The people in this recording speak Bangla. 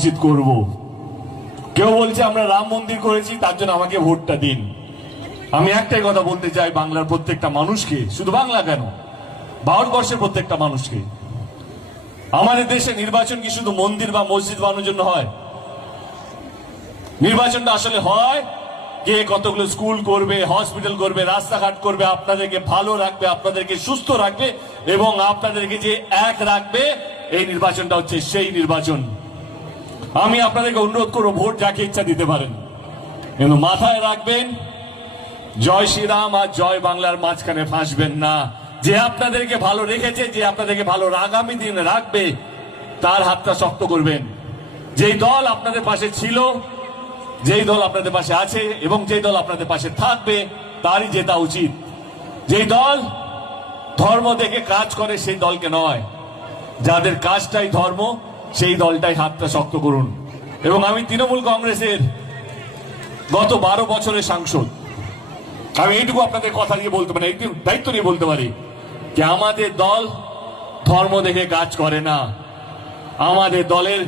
নিশ্চিত করব। কেউ বলছে আমরা রাম মন্দির করেছি তার জন্য আমাকে ভোটটা দিন। আমি একটাই কথা বলতে চাই বাংলার প্রত্যেকটা মানুষকে, শুধু বাংলা কেন, ভারতবর্ষের প্রত্যেকটা মানুষকে, আমাদের দেশে নির্বাচন কি শুধু মন্দির বা মসজিদ বানানোর জন্য হয়? নির্বাচনটা আসলে হয় কে কতগুলো স্কুল করবে, হসপিটাল করবে, রাস্তাঘাট করবে, আপনাদেরকে ভালো রাখবে, আপনাদেরকে সুস্থ রাখবে এবং আপনাদেরকে যে এক রাখবে, এই নির্বাচনটা হচ্ছে সেই নির্বাচন। আমি আপনাদেরকে অনুরোধ করবো ভোট যাকে ইচ্ছা দিতে পারেন, কিন্তু মাথায় রাখবেন জয় শ্রীরাম আর জয় বাংলার মাঝখানে ফাঁসবেন না। যে আপনাদেরকে ভালো রেখেছে, যে আপনাদেরকে ভালো আগামী দিনে রাখবে, তার হাতটা শক্ত করবেন। যেই দল আপনাদের পাশে ছিল, যেই দল আপনাদের পাশে আছে এবং যেই দল আপনাদের পাশে থাকবে, তারই জেতা উচিত। যেই দল ধর্ম দেখে কাজ করে সেই দলকে নয়, যাদের কাজটাই ধর্ম সেই দলটাই হাতটা শক্ত করুন। এবং আমি তৃণমূল কংগ্রেসের গত 12 বছরের সাংসদ, আমি এইটুকু আপনাদের কথা নিয়ে বলতে পারি, একটু দায়িত্ব নিয়ে বলতে পারি যে আমাদের দল ধর্ম দেখে কাজ করে না। আমাদের দলের